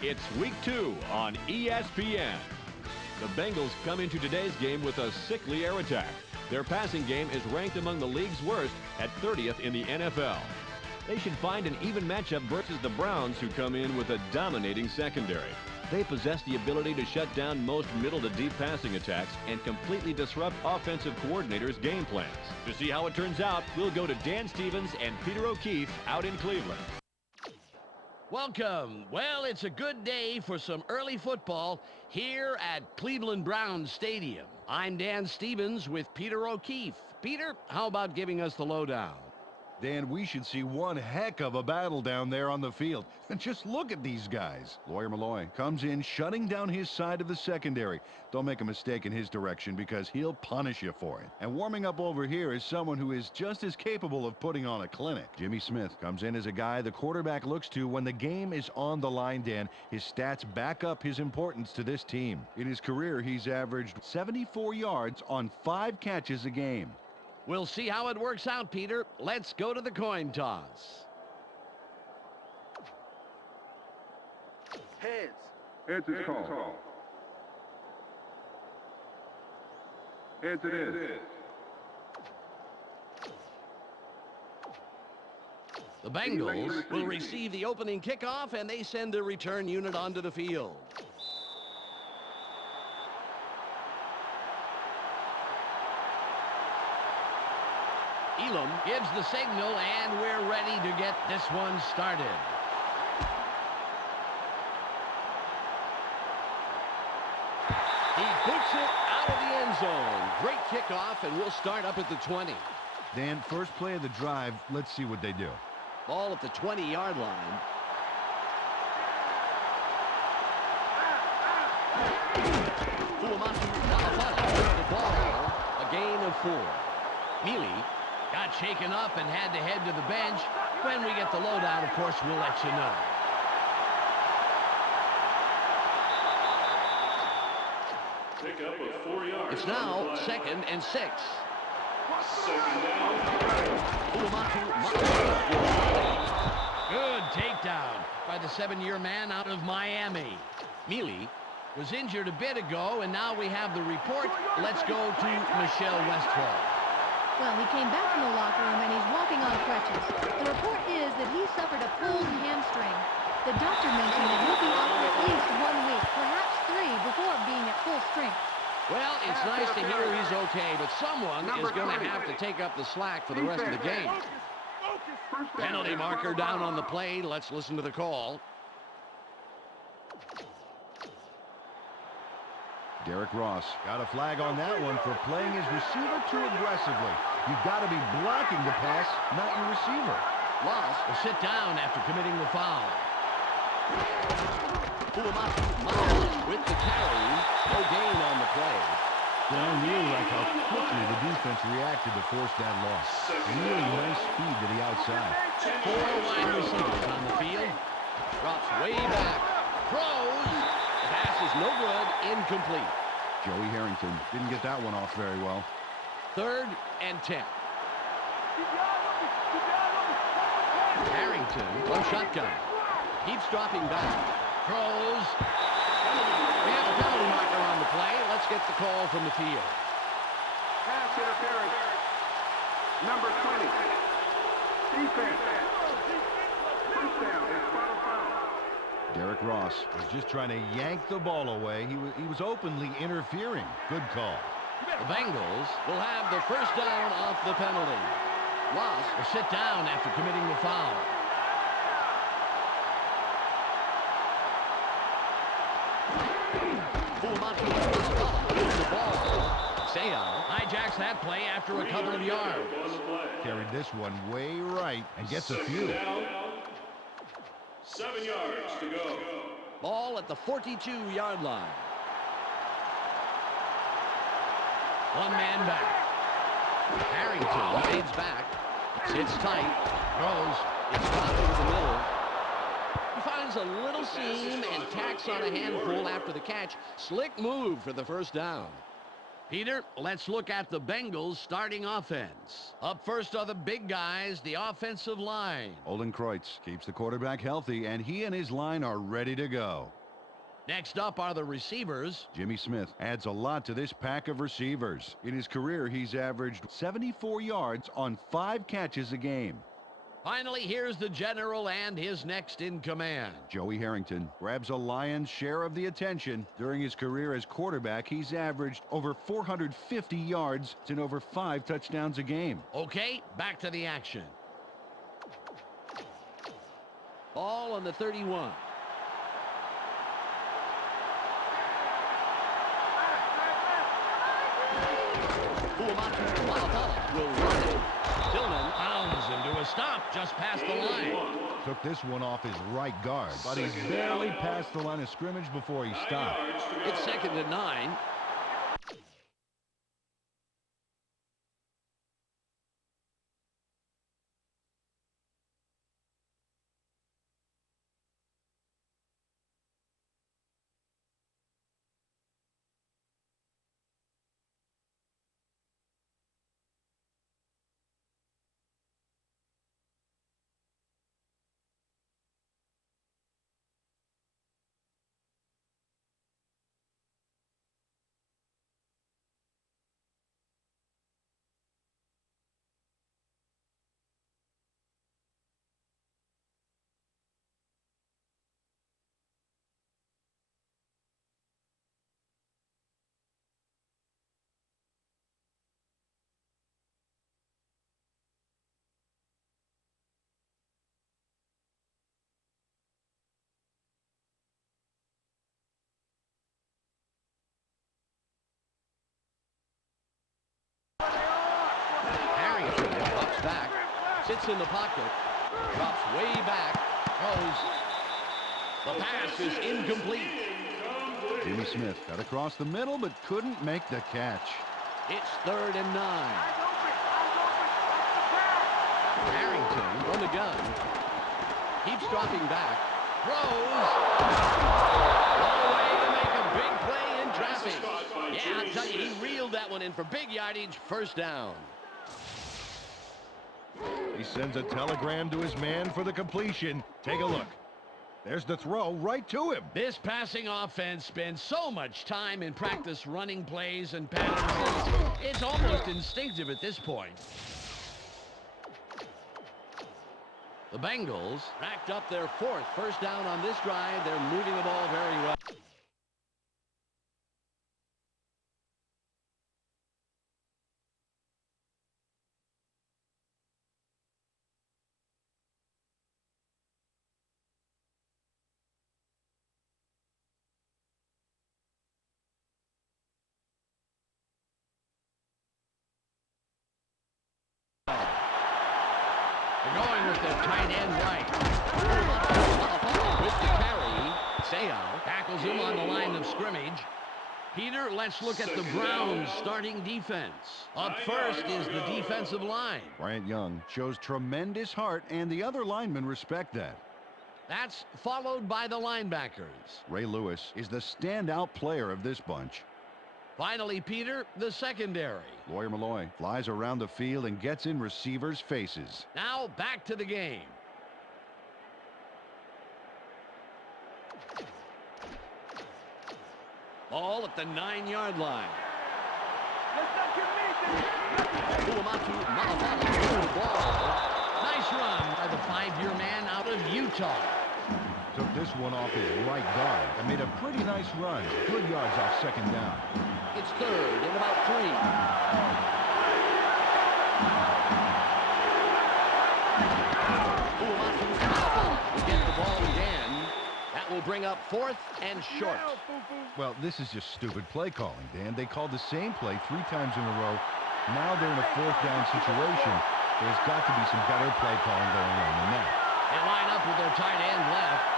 It's week 2 on ESPN. The Bengals come into today's game with a sickly air attack. Their passing game is ranked among the league's worst at 30th in the NFL. They should find an even matchup versus the Browns, who come in with a dominating secondary. They possess the ability to shut down most middle to deep passing attacks and completely disrupt offensive coordinators' game plans. To see how it turns out, we'll go to Dan Stevens and Peter O'Keefe out in Cleveland. Welcome. Well, it's a good day for some early football here at Cleveland Browns Stadium. I'm Dan Stevens with Peter O'Keefe. Peter, how about giving us the lowdown? Dan, we should see one heck of a battle down there on the field. And just look at these guys. Lawyer Malloy comes in, shutting down his side of the secondary. Don't make a mistake in his direction, because he'll punish you for it. And warming up over here is someone who is just as capable of putting on a clinic. Jimmy Smith comes in as a guy the quarterback looks to when the game is on the line, Dan. His stats back up his importance to this team. In his career, he's averaged 74 yards on 5 catches a game. We'll see how it works out, Peter. Let's go to the coin toss. Heads. Heads is called. Heads it is. The Bengals will receive the opening kickoff, and they send their return unit onto the field. Elam gives the signal, and we're ready to get this one started. He puts it out of the end zone. Great kickoff, and we'll start up at the 20. Dan, first play of the drive, let's see what they do. Ball at the 20-yard line. Fuamatu Nalafana with the ball. A gain of 4. Mealy got shaken up and had to head to the bench. When we get the lowdown, of course, we'll let you know. Pick up of 4 yards. It's now 2nd and 6. Second down. Good takedown by the 7-year man out of Miami. Mealy was injured a bit ago, and now we have the report. Let's go to Michelle Westphal. Well, he came back from the locker room and he's walking on crutches. The report is that he suffered a pulled hamstring. The doctor mentioned that he'll be out for at least 1 week, perhaps 3, before being at full strength. Well, it's nice to hear he's okay, but someone is going to have to take up the slack for the rest of the game. Penalty marker down on the play. Let's listen to the call. Derek Ross got a flag on that one for playing his receiver too aggressively. You've got to be blocking the pass, not your receiver. Ross will sit down after committing the foul. With the carry, no gain on the play. I really like how quickly the defense reacted to force that loss. Really nice speed to the outside. 4 wide receivers on the field. Drops way back. Throws. The pass is no good. Incomplete. Joey Harrington didn't get that one off very well. 3rd and 10. Harrington on shotgun. Keeps dropping back. Throws. We have a penalty marker on the play. Let's get the call from the field. Pass interference. Number 20. Defense. First down. Derek Ross was just trying to yank the ball away. He was openly interfering. Good call. The Bengals will have the first down off the penalty. Ross will sit down after committing the foul. Seau hijacks that play after a couple of yards. Carried this one way right and gets a few. 7 yards to go. Ball at the 42-yard line. 1 man back. Harrington fades back. Sits tight. Throws. It's dropped into the middle. He finds a little seam and tacks on a handful after the catch. Slick move for the first down. Peter, let's look at the Bengals starting offense. Up first are the big guys, the offensive line. Olin Kreutz keeps the quarterback healthy, and he and his line are ready to go. Next up are the receivers. Jimmy Smith adds a lot to this pack of receivers. In his career, he's averaged 74 yards on 5 catches a game. Finally, here's the general and his next in command. Joey Harrington grabs a lion's share of the attention. During his career as quarterback, he's averaged over 450 yards and over 5 touchdowns a game. Okay, back to the action. Ball on the 31. Uamatu will run it. Tillman pounds him to a stop just past the line. Took this one off his right guard, but he's barely past the line of scrimmage before he stopped. It's 2nd and 9. Harrington drops back, sits in the pocket, drops way back, throws. The pass is incomplete. Jimmy Smith got across the middle but couldn't make the catch. It's 3rd and 9. Harrington on the gun. Keeps dropping back. Throws. No way to make a big play in traffic. Yeah, I'll tell you, he reeled that one in for big yardage. 1st down. He sends a telegram to his man for the completion. Take a look. There's the throw right to him. This passing offense spends so much time in practice running plays and patterns. It's almost instinctive at this point. The Bengals racked up their 4th first down on this drive. They're moving the ball very well. They're going with the tight end right. With the carry, Seau tackles him on the line of scrimmage. Peter, let's look at the Browns' starting defense. Up first is the defensive line. Bryant Young shows tremendous heart, and the other linemen respect that. That's followed by the linebackers. Ray Lewis is the standout player of this bunch. Finally, Peter, the secondary. Lawyer Malloy flies around the field and gets in receivers' faces. Now back to the game. Ball at the 9-yard line. Uamatu Malafala the ball. Nice run by the 5-year man out of Utah. Took this one off his right guard and made a pretty nice run. Good yards off 2nd down. It's 3rd and about 3. Uamatu Malafala will get the ball again. That will bring up 4th and short. Well, this is just stupid play calling, Dan. They called the same play 3 times in a row. Now they're in a 4th down situation. There's got to be some better play calling going on than that. They line up with their tight end left.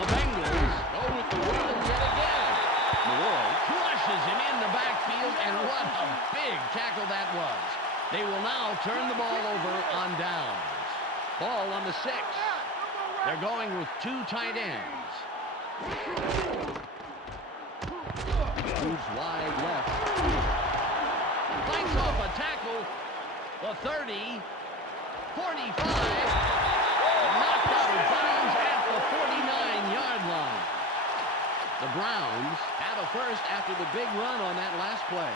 The Bengals go with the run yet again. Malloy crushes him in the backfield, and what a big tackle that was. They will now turn the ball over on downs. Ball on the 6. They're going with 2 tight ends. Moves wide left. Fights off a tackle. The 30. 45. Knocked out of bounds at the 49-yard line. The Browns have a first after the big run on that last play.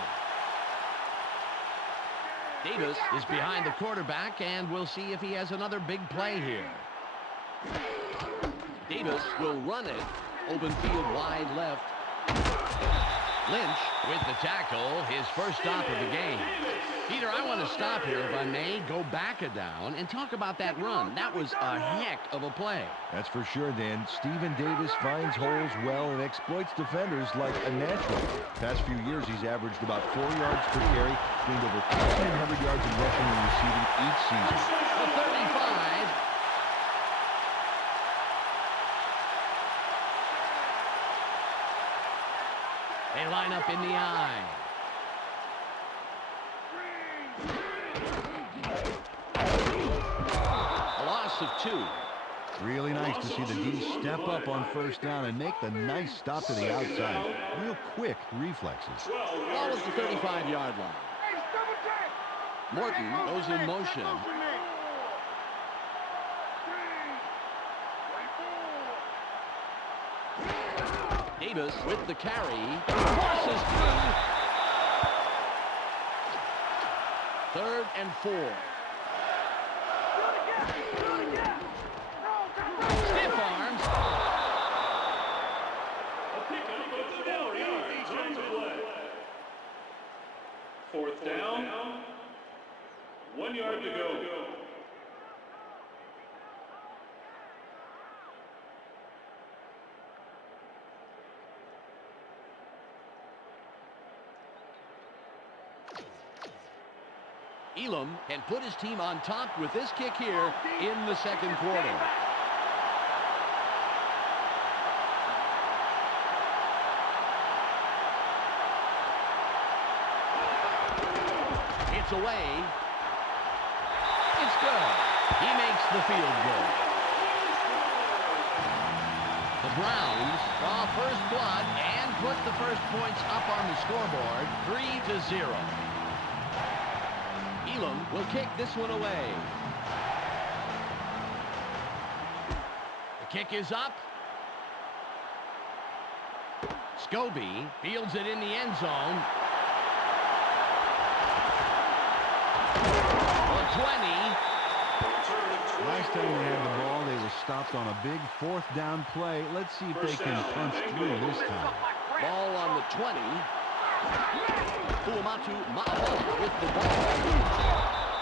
Davis is behind the quarterback, and we'll see if he has another big play here. Davis will run it. Open field wide left. Lynch with the tackle, his first stop of the game. Peter, I want to stop here, if I may, go back a down, and talk about that run. That was a heck of a play. That's for sure, Dan. Stephen Davis finds holes well and exploits defenders like a natural. Past few years, he's averaged about 4 yards per carry, gained over 1,500 yards in rushing and receiving each season. The 35. They line up in the I. A loss of 2. Really nice to see the D step up on first down and make the nice stop to the outside. Real quick reflexes. Ball at the 35-yard line. Morton goes in motion. Davis with the carry. Crosses through. 3rd and 4. Stiff arms. A pickup of 4 yards on the play. 4th down. 1 yard to go. Elam can put his team on top with this kick here in the 2nd quarter. It's away. It's good. He makes the field goal. The Browns draw first blood and put the first points up on the scoreboard, 3-0. Elam will kick this one away. The kick is up. Scobie fields it in the end zone. The 20. Last time they had the ball, they were stopped on a big 4th down play. Let's see if they can punch through this time. Ball on the 20. Fuamatu Ma'afala with the ball.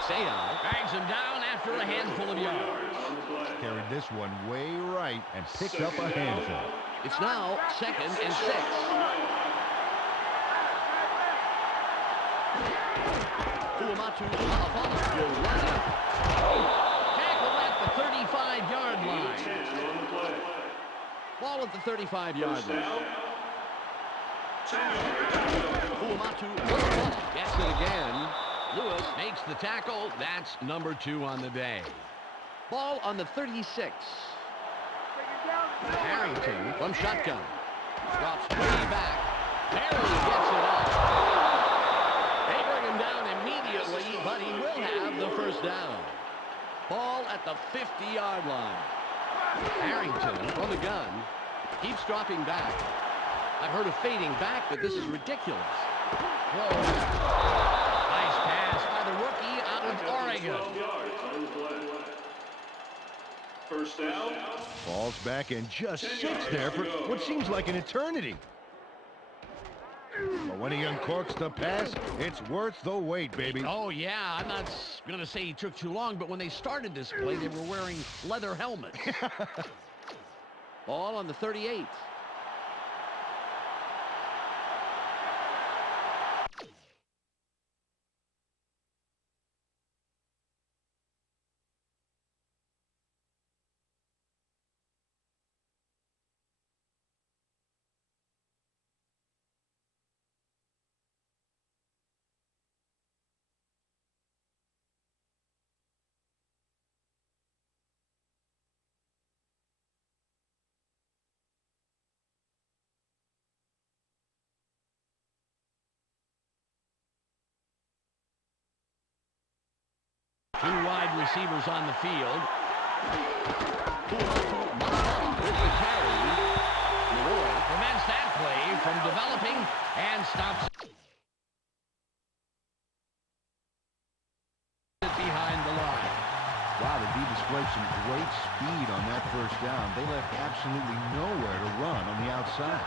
Sayal bags him down after a handful of yards. Carried this one way right and picked up a handful. It's now 2nd and 6. Fuamatu Ma'afala will run it. Tackle at the 35-yard line. Ball at the 35-yard line. Fuamatu gets it again. Lewis makes the tackle. That's number 2 on the day. Ball on the 36. Harrington from shotgun. Drops way back. Barely gets it off. They bring him down immediately, but he will have the first down. Ball at the 50-yard line. Harrington from the gun. Keeps dropping back. I've heard of fading back, but this is ridiculous. Whoa. Nice pass by the rookie out of Oregon. First down. Falls back and just sits there for what seems like an eternity. But when he uncorks the pass, it's worth the wait, baby. Oh, yeah. I'm not going to say he took too long, but when they started this play, they were wearing leather helmets. Ball on the 38. Two wide receivers on the field. With the carry. Leroy prevents that play from developing and stops it behind the line. Wow, the D displayed some great speed on that first down. They left absolutely nowhere to run on the outside.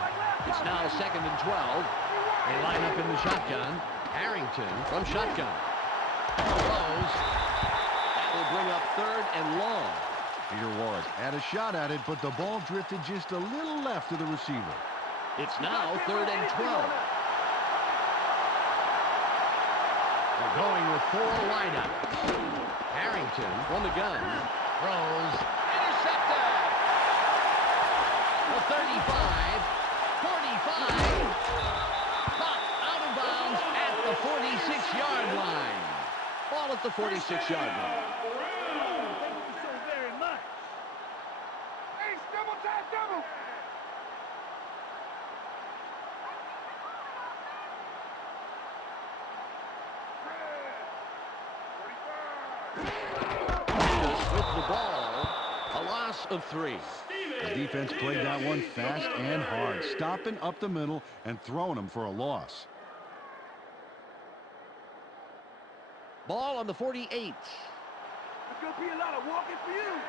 It's now 2nd and 12. They line up in the shotgun. Harrington from shotgun. Throws. That will bring up 3rd and long. Peter Warrick had a shot at it, but the ball drifted just a little left of the receiver. It's now 3rd and 12. They're going with 4 wideouts. Harrington from the gun. Throws. Intercepted. The 35. 45. Caught out of bounds at the 46-yard line. Ball at the 46-yard line. With the ball, a loss of 3. The defense played that one fast and hard, stopping up the middle and throwing them for a loss. Ball on the 48. There's going to be a lot of walking for you.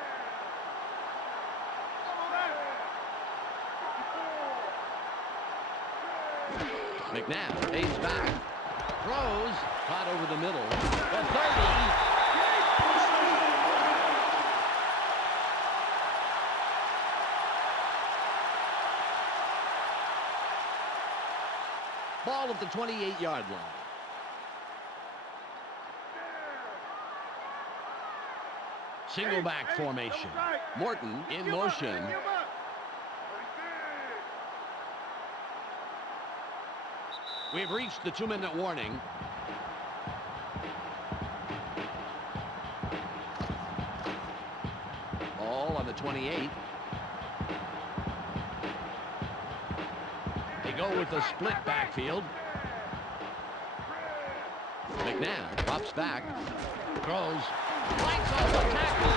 McNabb pays back. Throws. Caught over the middle. The 30. Ball at the 28-yard line. Single back formation. Morton in motion. We've reached the 2-minute warning. Ball on the 28. They go with the split backfield. McNabb drops back. Throws. Lights off the tackle.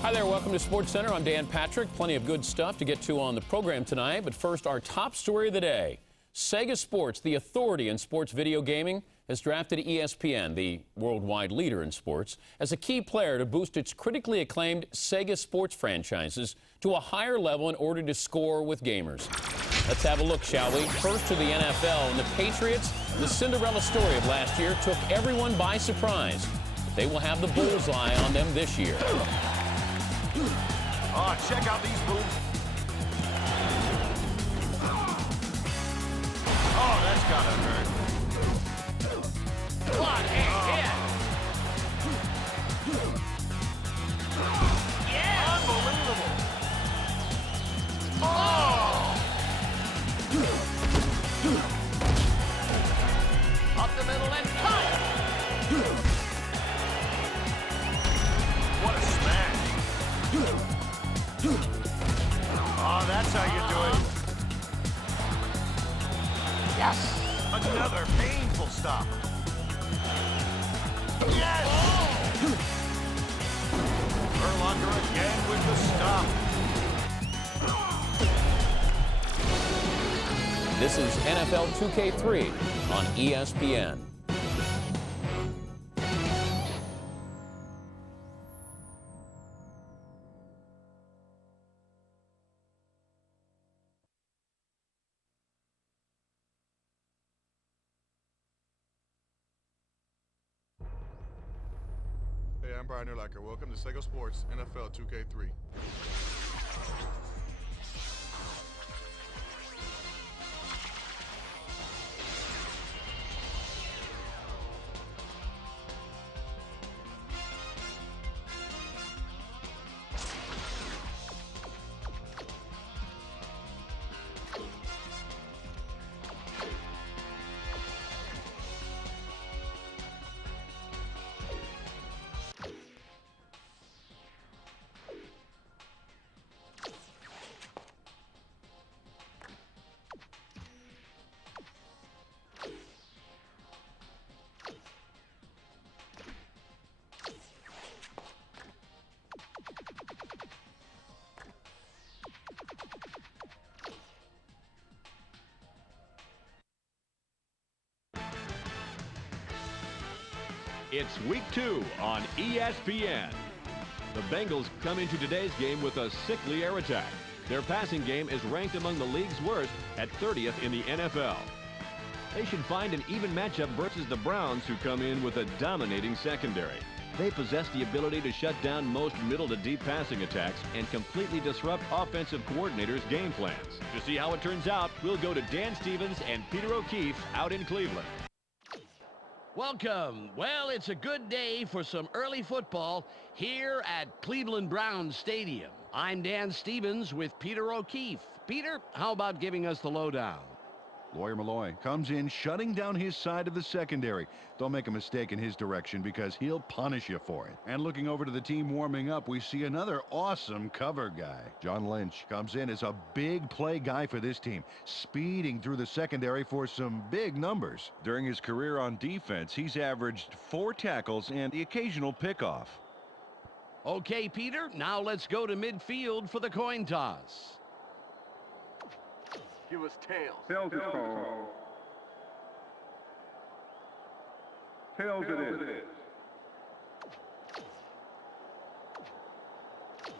Hi there, welcome to Sports Center. I'm Dan Patrick. Plenty of good stuff to get to on the program tonight. But first, our top story of the day. Sega Sports, the authority in sports video gaming, has drafted ESPN, the worldwide leader in sports, as a key player to boost its critically acclaimed Sega Sports franchises to a higher level in order to score with gamers. Let's have a look, shall we? First to the NFL, and the Patriots, the Cinderella story of last year, took everyone by surprise. But they will have the bullseye on them this year. Oh, check out these moves. Oh, that's gotta hurt. What a hit! Yes! Unbelievable. Oh! Up the middle and cut! What a smash. Oh, that's how you do it. Yes! Another painful stop. Yes! Oh! Urlacher again with the stop. This is NFL 2K3 on ESPN. Hey, I'm Brian Urlacher. Welcome to Sega Sports NFL 2K3. It's week 2 on ESPN. The Bengals come into today's game with a sickly air attack. Their passing game is ranked among the league's worst at 30th in the NFL. They should find an even matchup versus the Browns, who come in with a dominating secondary. They possess the ability to shut down most middle to deep passing attacks and completely disrupt offensive coordinators' game plans. To see how it turns out, we'll go to Dan Stevens and Peter O'Keefe out in Cleveland. Welcome. Well, it's a good day for some early football here at Cleveland Browns Stadium. I'm Dan Stevens with Peter O'Keefe. Peter, how about giving us the lowdown? Lawyer Milloy comes in shutting down his side of the secondary. Don't make a mistake in his direction because he'll punish you for it. And looking over to the team warming up, we see another awesome cover guy. John Lynch comes in as a big play guy for this team, speeding through the secondary for some big numbers. During his career on defense, he's averaged 4 tackles and the occasional pickoff. Okay, Peter, now let's go to midfield for the coin toss. Give us tails. Tails is called. Tails it is.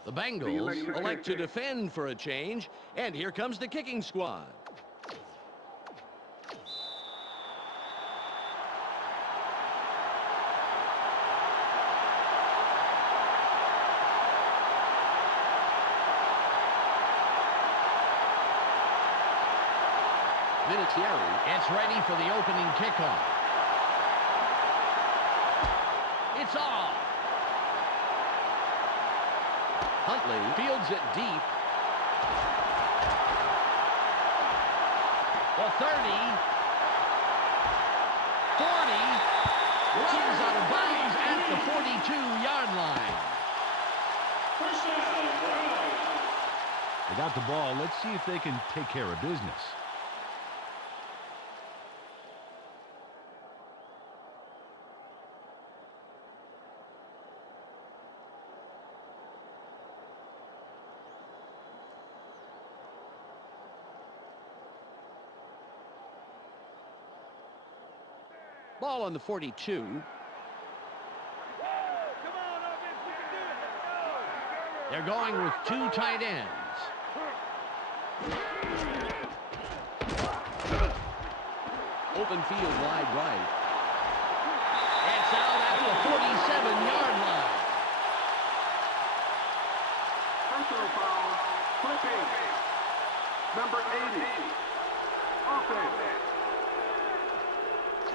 The Bengals elect to defend for a change, and here comes the kicking squad. Vinatieri, it's ready for the opening kickoff. It's off. Huntley fields it deep. The 30. 40. Runs out of bounds at the 42-yard line. First down, Browns. They got the ball. Let's see if they can take care of business. Ball on the 42. They're going with 2 tight ends. Open field wide right. It's out at the 47-yard line. Personal foul. Flipping. Number 80. Offense.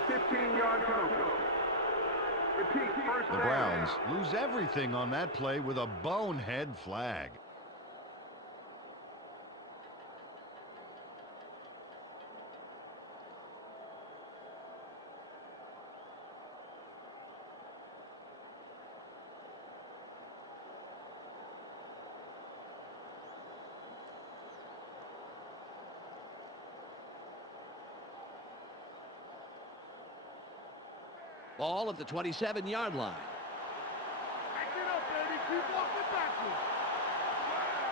15-yard penalty. Repeat, first The down. Browns lose everything on that play with a bonehead flag. Ball at the 27-yard line.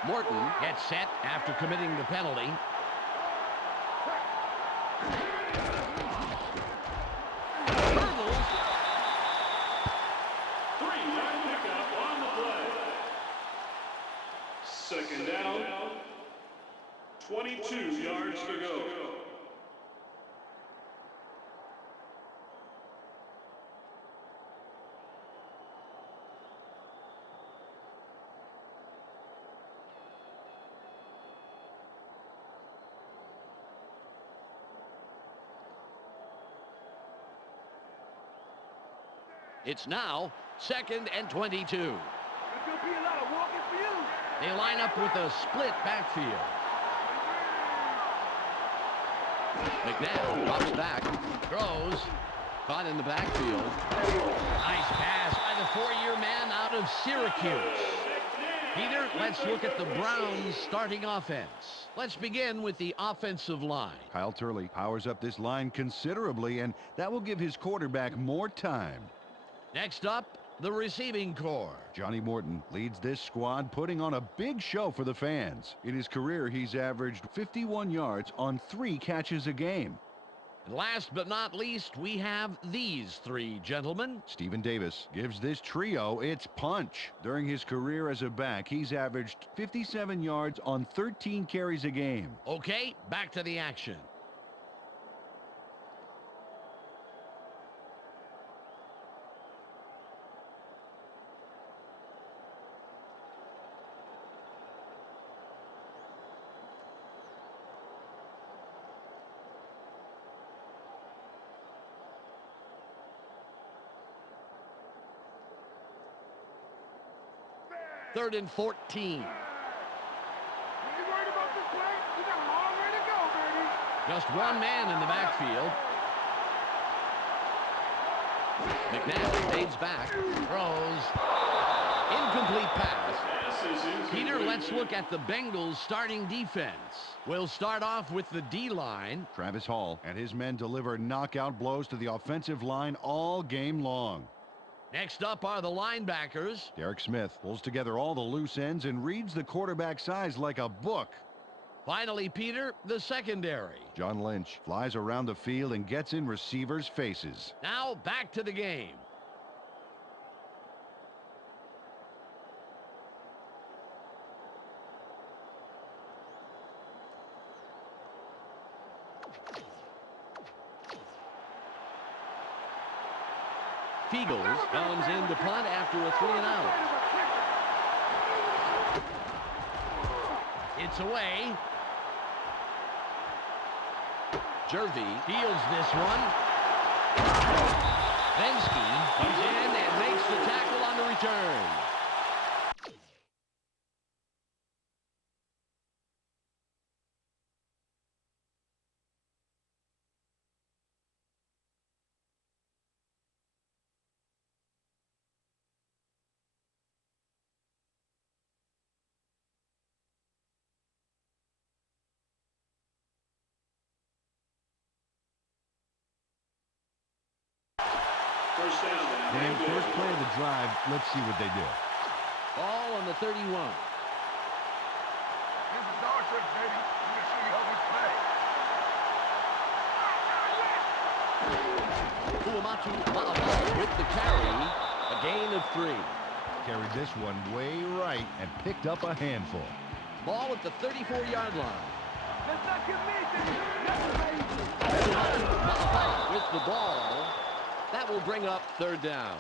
Morton gets set after committing the penalty. Hurdles. 3-yard pickup on the play. Second down. 22 yards to go. It's now 2nd and 22. There's going to be a lot of walking for you. They line up with a split backfield. McNabb drops back, throws, caught in the backfield. Nice pass by the 4-year man out of Syracuse. Peter, let's look at the Browns' starting offense. Let's begin with the offensive line. Kyle Turley powers up this line considerably, and that will give his quarterback more time. Next up, the receiving corps. Johnny Morton leads this squad, putting on a big show for the fans. In his career, he's averaged 51 yards on 3 catches a game. And last but not least, we have these 3 gentlemen. Stephen Davis gives this trio its punch. During his career as a back, he's averaged 57 yards on 13 carries a game. Okay, back to the action. Third and 14. You worried about this play? You got a long way to go, baby. Just one man in the backfield. McNabb fades back, throws, incomplete pass. Peter, let's look at the Bengals' starting defense. We'll start off with the D-line. Travis Hall and his men deliver knockout blows to the offensive line all game long. Next up are the linebackers. Derek Smith pulls together all the loose ends and reads the quarterback's eyes like a book. Finally, Peter, the secondary. John Lynch flies around the field and gets in receivers' faces. Now back to the game. Fiegels comes in to punt after a 3-and-out. It's away. Jervy fields this one. Vensky comes in and makes the tackle on the return. First down. And first play of the drive, let's see what they do. Ball on the 31. This is our trick, baby. I'm going to show you how we play. Fuamatu Ma'afa with the carry. A gain of 3. Carried this one way right and picked up a handful. Ball at the 34-yard line. Let's not get me. Ma'afa with the ball. That will bring up 3rd down.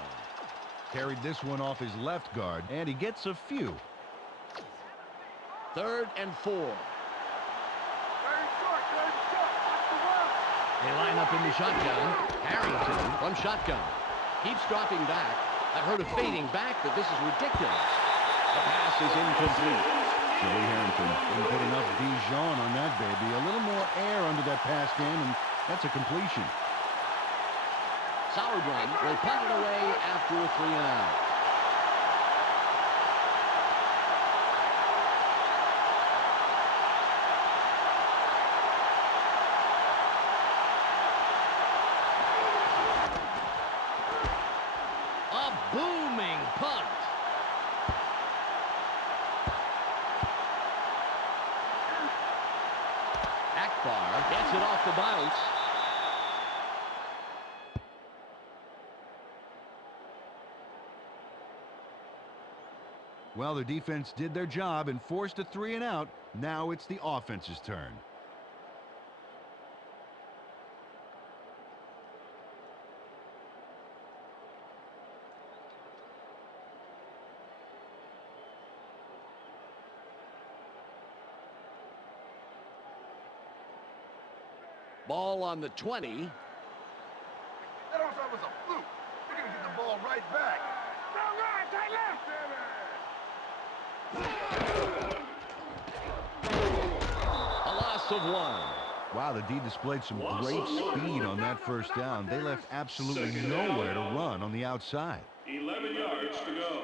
Carried this one off his left guard, and he gets a few. 3rd and 4. Very short, very short. Watch the run. They line up in the shotgun. Harrington from shotgun. Keeps dropping back. I heard a fading back, but this is ridiculous. The pass is incomplete. Joey Harrington didn't put enough Dijon on that baby. A little more air under that pass game, and that's a completion. Sauerbrunn will punt it away after a 3-and-out. A booming punt. far. Gets it off the bounce. Well, the defense did their job and forced a 3-and-out. Now it's the offense's turn. Ball on the 20. That offside was a fluke. We're going to get the ball right back. Wrong right, tight left. A loss of 1. Wow, the D displayed some great speed on that first down. They left absolutely nowhere to run on the outside. 11 yards to go.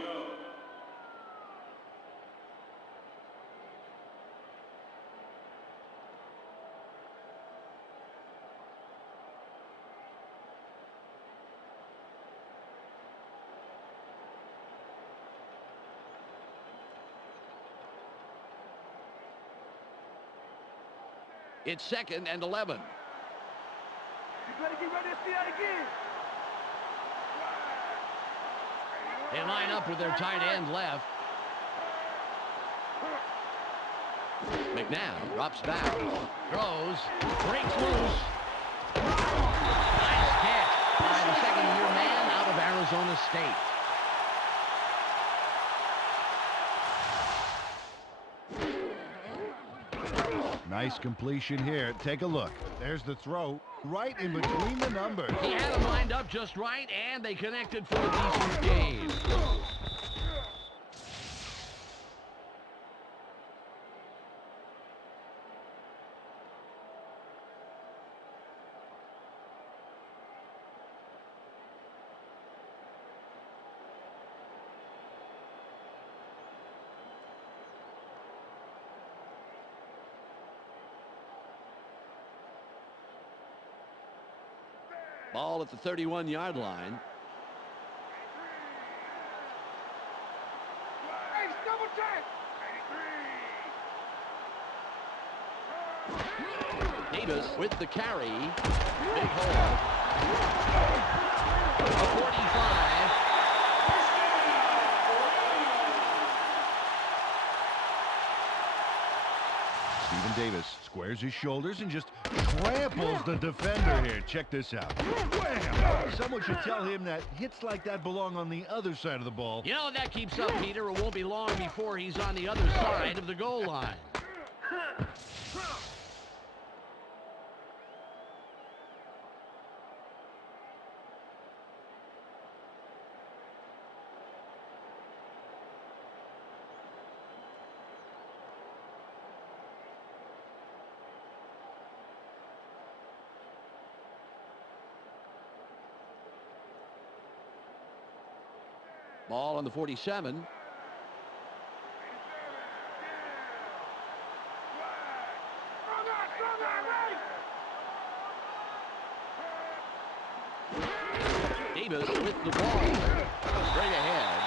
It's 2nd and 11. You better get ready to see that again. They line up with their tight end left. McNabb drops back. Throws. Breaks loose. Nice catch by the second-year man out of Arizona State. Nice completion here. Take a look. There's the throw right in between the numbers. He had them lined up just right, and they connected for a decent gain. Ball at the 31-yard line. Hey, double check. Davis with the carry. Big hole. A 45. Stephen Davis squares his shoulders and just tramples the defender here. Check this out. Wham! Someone should tell him that hits like that belong on the other side of the ball. You know, if that keeps up, Peter, it won't be long before he's on the other side of the goal line. Ball on the 47. Davis with the ball. Straight ahead.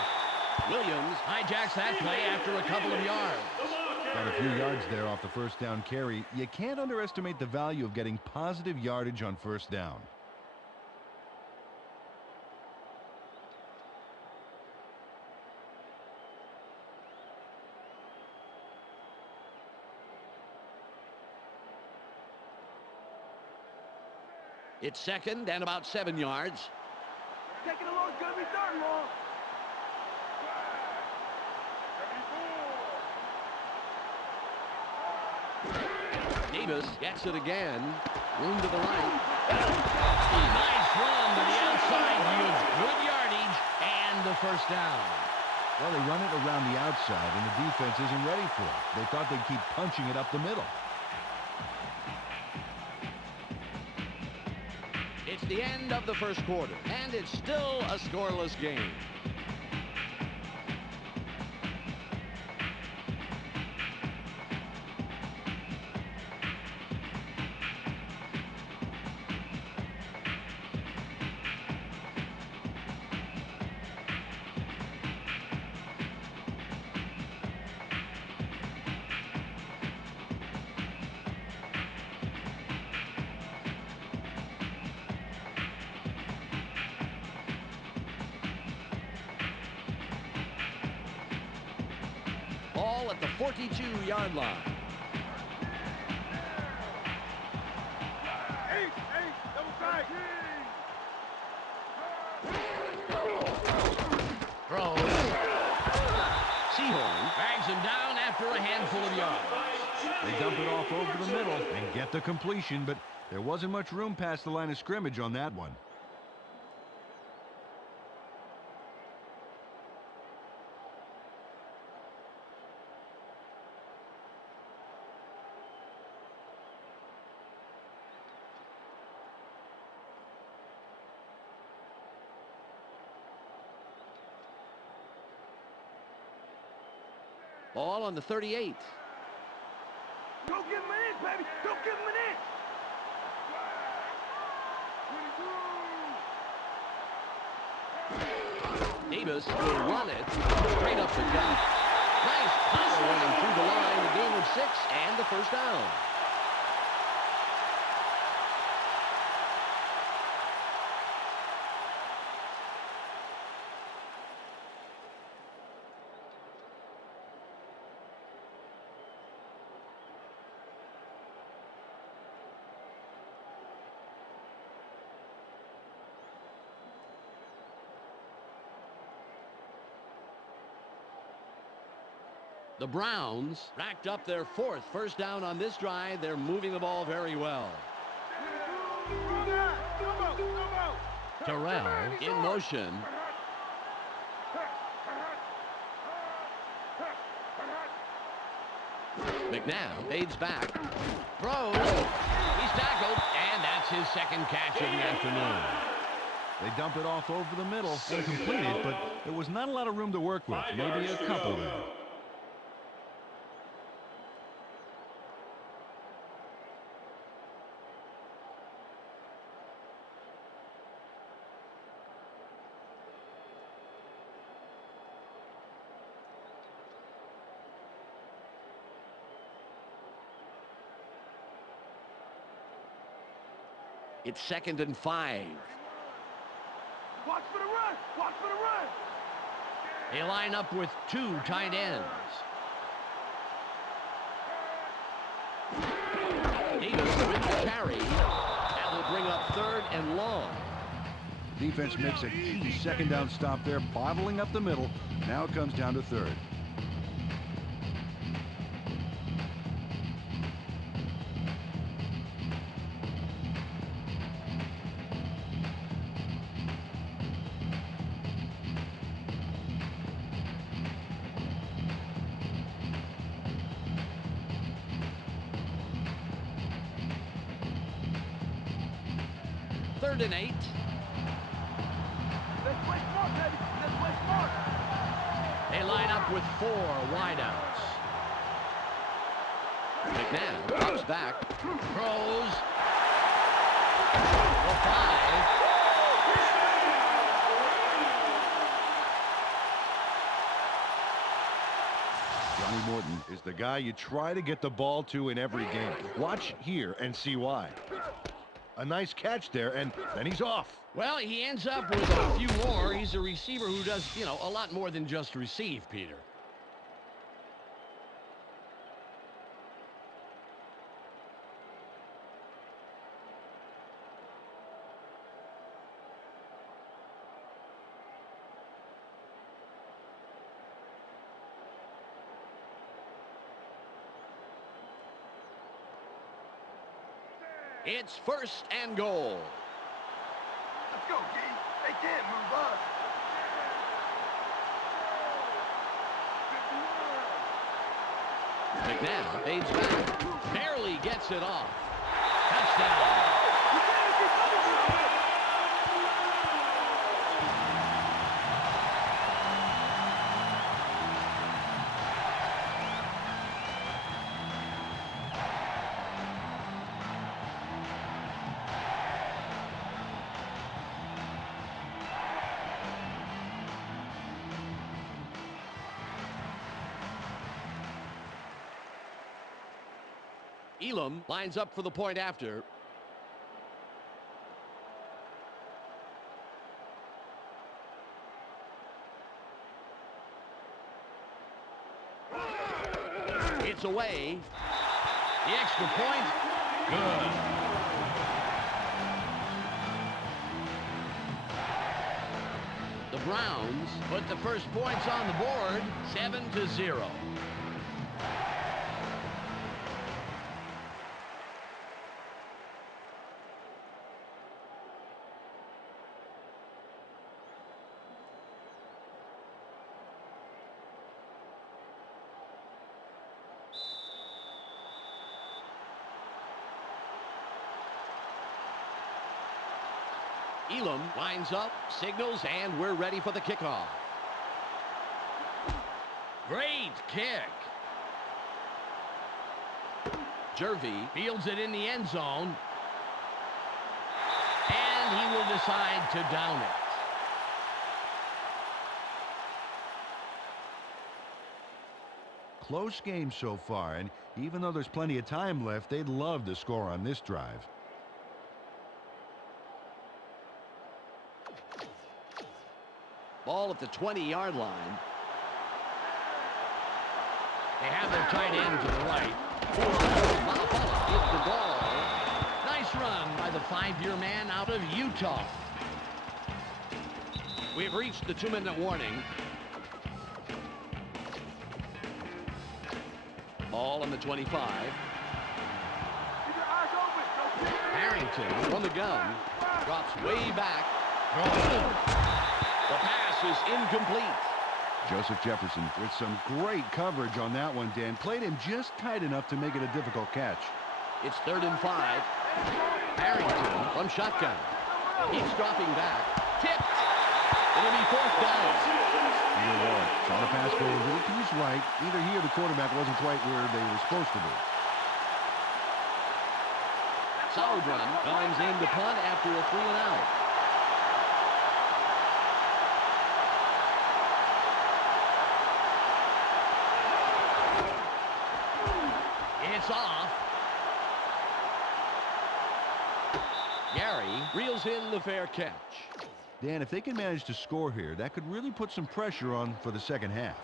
Williams hijacks that play after a couple of yards. Got a few yards there off the first down carry. You can't underestimate the value of getting positive yardage on first down. It's 2nd and about 7 yards. Taking a long, it's going to be 3rd long. Davis gets it again. Room to the right. Nice run to the outside. Good yardage and the first down. Well, they run it around the outside, and the defense isn't ready for it. They thought they'd keep punching it up the middle. It's the end of the first quarter, and it's still a scoreless game. ball at the 42-yard line. Double tight. Throws. Sehorn bags him down after a handful of yards. They dump it off over the middle and get the completion, but there wasn't much room past the line of scrimmage on that one. Ball on the 38. Don't give him an inch, baby. Don't give him an inch. Davis will run it straight up the gut. Nice power running through the line. The gain of 6 and the first down. The Browns racked up their 4th first down on this drive. They're moving the ball very well. Terrell in motion. McNabb fades back. Throws. He's tackled, and that's his second catch of the afternoon. They dump it off over the middle and complete it, but there was not a lot of room to work with. Maybe a couple there. It's 2nd and 5. Watch for the run. Watch for the run. They line up with 2 tight ends. Davis with the carry. That will bring up 3rd and long. Defense makes a key second down stop there, bottling up the middle. Now it comes down to 3rd. Third and 8. Let's play smart, baby. Let's play smart. They line up with 4 wideouts. McNabb comes back. Throws. For 5. Johnny Morton is the guy you try to get the ball to in every game. Watch here and see why. A nice catch there, and then he's off. Well, he ends up with a few more. He's a receiver who does, a lot more than just receive, Peter. It's 1st and goal. Let's go, G. They can't move us. McNabb fades back. Barely gets it off. Touchdown. Elam lines up for the point after. Gets away. The extra point. Good. The Browns put the first points on the board, 7-0. Elam lines up, signals, and we're ready for the kickoff. Great kick. Jervy fields it in the end zone. And he will decide to down it. Close game so far, and even though there's plenty of time left, they'd love to score on this drive. Ball at the 20-yard line. They have their tight end to the right. Get the ball. Nice run by the 5-year man out of Utah. We've reached the 2-minute warning. Ball on the 25. Harrington from the gun. Drops way back. The pass is incomplete. Joseph Jefferson with some great coverage on that one, Dan. Played him just tight enough to make it a difficult catch. It's 3rd and 5. Harrington from shotgun. Keeps dropping back. Tipped. It'll be 4th down. Either way, trying to pass forward with it to his right. Either he or the quarterback wasn't quite where they were supposed to be. Sauerbrunn comes in to punt after a 3-and-out. It's off. Gary reels in the fair catch. Dan, if they can manage to score here, that could really put some pressure on for the second half.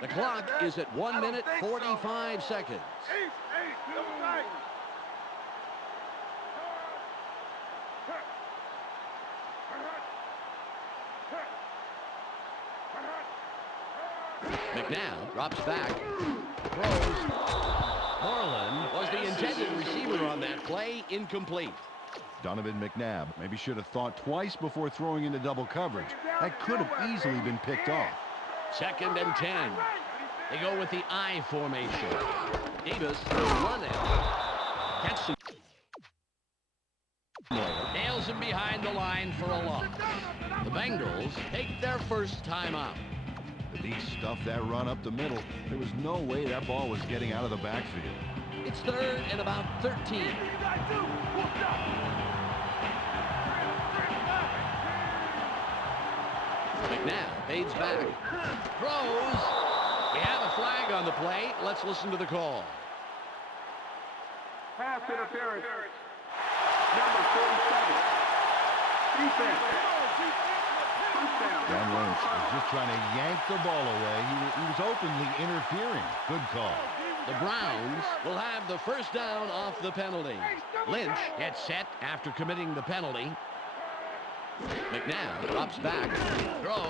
The clock is at 1 minute 45 seconds. McNabb drops back. Throws. Moreland was the intended receiver on that play. Incomplete. Donovan McNabb maybe should have thought twice before throwing into double coverage. That could have easily been picked off. 2nd and 10. They go with the I formation. Davis will run it. Catch some. Nails him behind the line for a loss. The Bengals take their first timeout. The D stuffed that run up the middle. There was no way that ball was getting out of the backfield. It's 3rd and about 13. McNabb fades back. Throws. We have a flag on the play. Let's listen to the call. Pass interference. Number 47. Defense. John Lynch was just trying to yank the ball away. He was openly interfering. Good call. The Browns will have the first down off the penalty. Lynch gets set after committing the penalty. McNabb drops back. Throws.